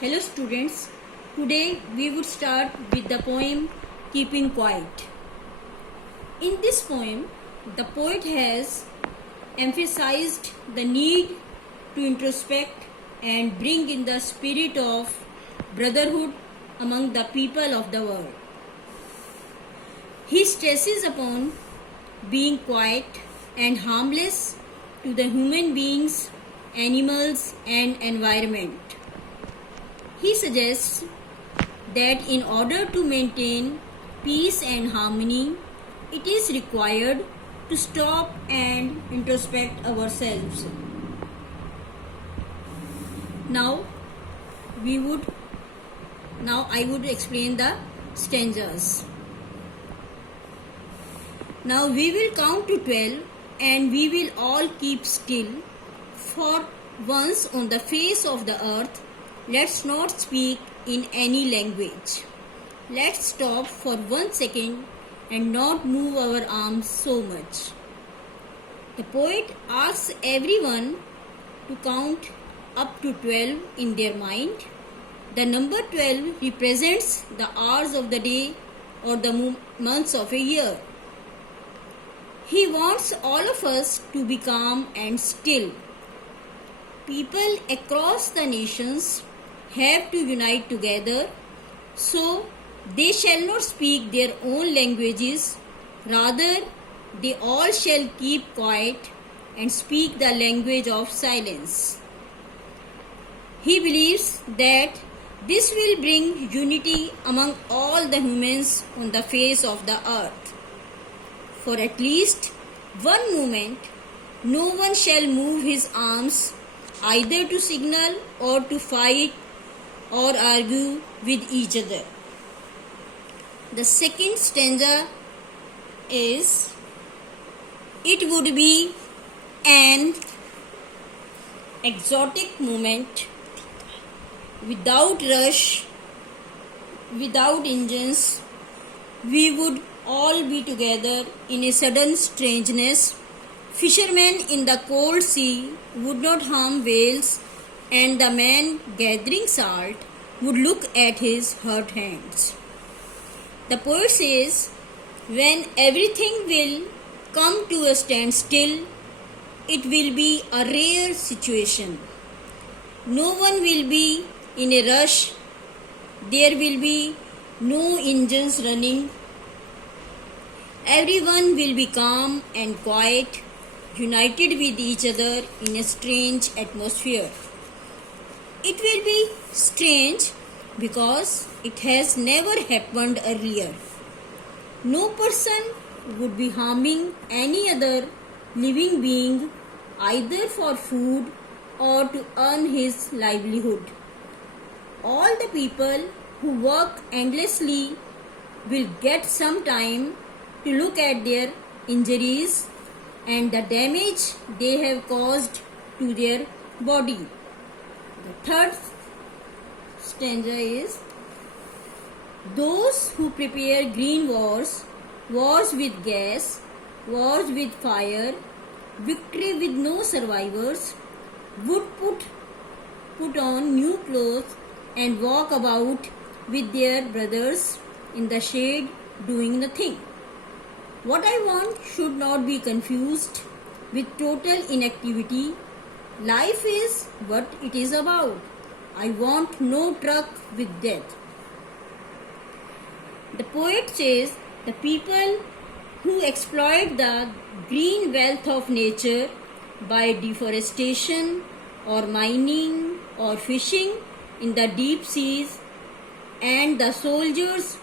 Hello students, today we would start with the poem Keeping Quiet. In this poem, the poet has emphasized the need to introspect and bring in the spirit of brotherhood among the people of the world. He stresses upon being quiet and harmless to the human beings, animals and environment. He suggests that in order to maintain peace and harmony, it is required to stop and introspect ourselves. Now I would explain the stanzas. Now we will count to 12 and we will all keep still. For once on the face of the earth, let's not speak in any language. Let's stop for 1 second and not move our arms so much. The poet asks everyone to count up to 12 in their mind. The number 12 represents the hours of the day or the months of a year. He wants all of us to be calm and still. People across the nations have to unite together, so they shall not speak their own languages. Rather, they all shall keep quiet and speak the language of silence. He believes that this will bring unity among all the humans on the face of the earth. For at least one moment, no one shall move his arms either to signal or to fight or argue with each other. The second stanza is, it would be an exotic moment without rush, without engines. We would all be together in a sudden strangeness. Fishermen in the cold sea would not harm whales, and the man gathering salt would look at his hurt hands. The poet says, when everything will come to a standstill, it will be a rare situation. No one will be in a rush. There will be no engines running. Everyone will be calm and quiet, united with each other in a strange atmosphere. It will be strange because it has never happened earlier. No person would be harming any other living being either for food or to earn his livelihood. All the people who work endlessly will get some time to look at their injuries and the damage they have caused to their body. The third stanza is, those who prepare green wars, wars with gas, wars with fire, victory with no survivors, would put on new clothes and walk about with their brothers in the shade doing nothing. What I want should not be confused with total inactivity. Life is what it is about. I want no truck with death. The poet says the people who exploit the green wealth of nature by deforestation or mining or fishing in the deep seas, and the soldiers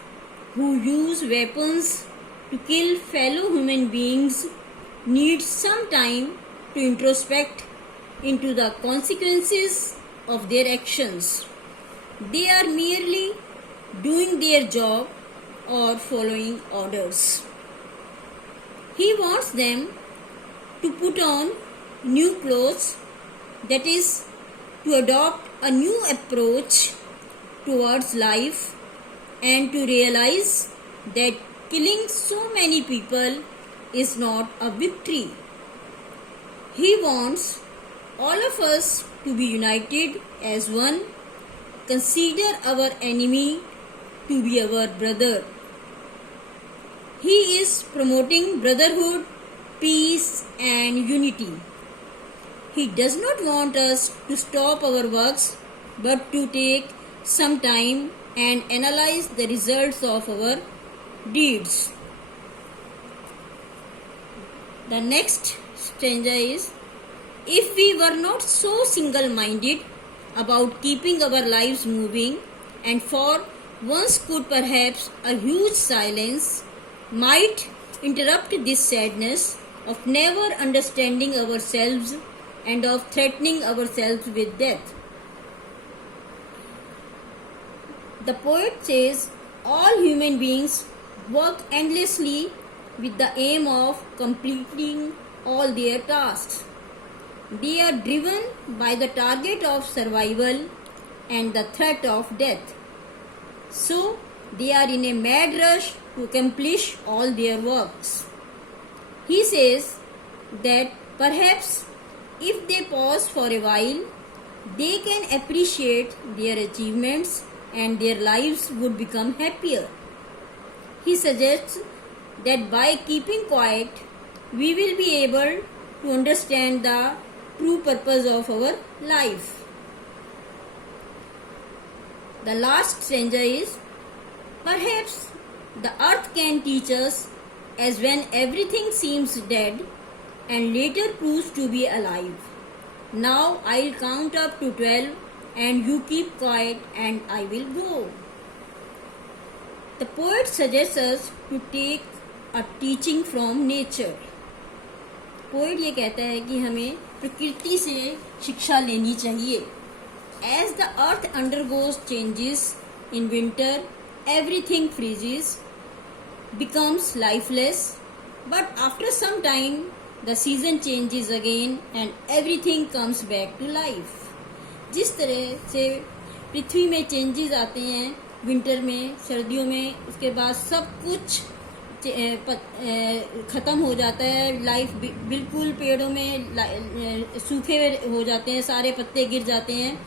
who use weapons to kill fellow human beings need some time to introspect into the consequences of their actions. They are merely doing their job or following orders. He wants them to put on new clothes, that is, to adopt a new approach towards life and to realize that killing so many people is not a victory. He wants all of us to be united as one consider our enemy to be our brother. He is promoting brotherhood, peace, and unity. He does not want us to stop our works, but to take some time and analyze the results of our deeds. The next stanza is, if we were not so single-minded about keeping our lives moving, and for once could perhaps a huge silence might interrupt this sadness of never understanding ourselves and of threatening ourselves with death. The poet says all human beings work endlessly with the aim of completing all their tasks. They are driven by the target of survival and the threat of death. So, they are in a mad rush to accomplish all their works. He says that perhaps if they pause for a while, they can appreciate their achievements and their lives would become happier. He suggests that by keeping quiet, we will be able to understand the true purpose of our life. The last stanza is, perhaps the earth can teach us as when everything seems dead and later proves to be alive. Now I'll count up to 12 and you keep quiet and I will go. The poet suggests us to take a teaching from nature. Poet ये कहता है कि हमें प्रकृति से शिक्षा लेनी चाहिए. As the earth undergoes changes in winter, everything freezes, becomes lifeless, but after some time the season changes again and everything comes back to life. जिस तरह से पृथ्वी में चेंजेस आते हैं विंटर में, सर्दियों में, उसके बाद सब कुछ ख़त्म हो जाता है, लाइफ बिल्कुल पेड़ों में सूखे हो जाते हैं, सारे पत्ते गिर जाते हैं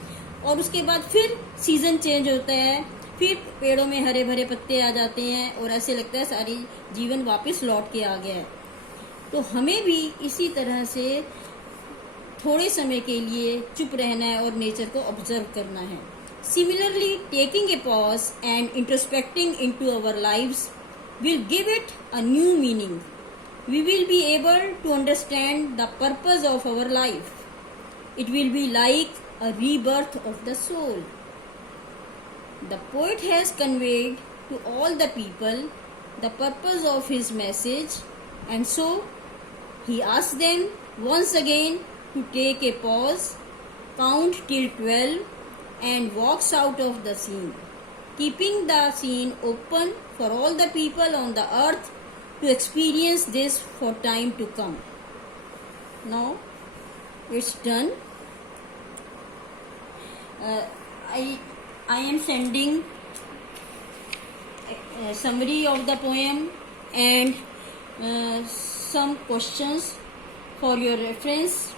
और उसके बाद फिर सीज़न चेंज होता है, फिर पेड़ों में हरे भरे पत्ते आ जाते हैं और ऐसे लगता है सारी जीवन वापस लौट के आ गया है. तो हमें भी इसी तरह से थोड़े समय के लिए चुप रहना है और नेचर को ऑब्जर्व करना है. Similarly taking a pause and introspecting into our lives will give it a new meaning. We will be able to understand the purpose of our life. It will be like a rebirth of the soul. The poet has conveyed to all the people the purpose of his message, and so he asks them once again to take a pause, count till 12 and walks out of the scene, keeping the scene open for all the people on the earth to experience this for time to come. Now it's done. I am sending a summary of the poem and some questions for your reference.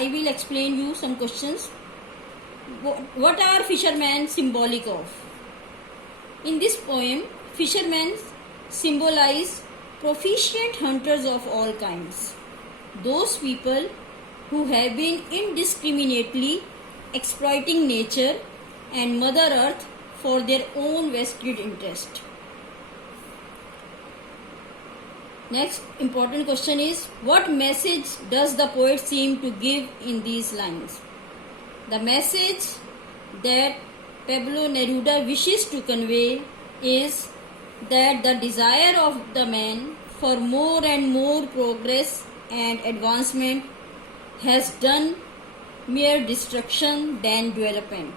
I will explain you some questions. What are fishermen symbolic of? In this poem, fishermen symbolize proficient hunters of all kinds. Those people who have been indiscriminately exploiting nature and Mother Earth for their own vested interest. Next important question is, what message does the poet seem to give in these lines? The message that Pablo Neruda wishes to convey is that the desire of the man for more and more progress and advancement has done mere destruction than development.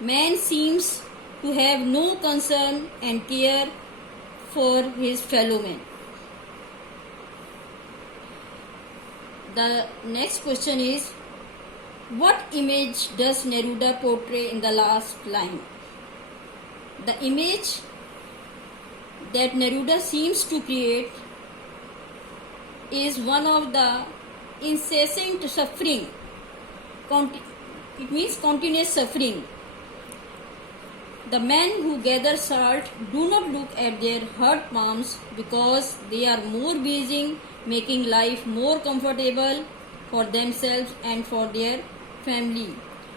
Man seems to have no concern and care for his fellow men. The next question is, what image does Neruda portray in the last line? The image that Neruda seems to create is one of the incessant suffering. It means continuous suffering. The men who gather salt do not look at their hurt palms because they are more busy making life more comfortable for themselves and for their family.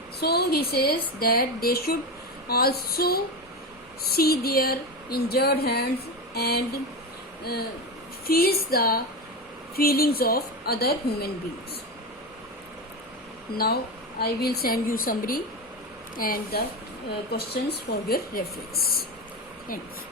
So he says that they should also see their injured hands and feels the feelings of other human beings. Now I will send you summary and the questions for your reference. Thanks.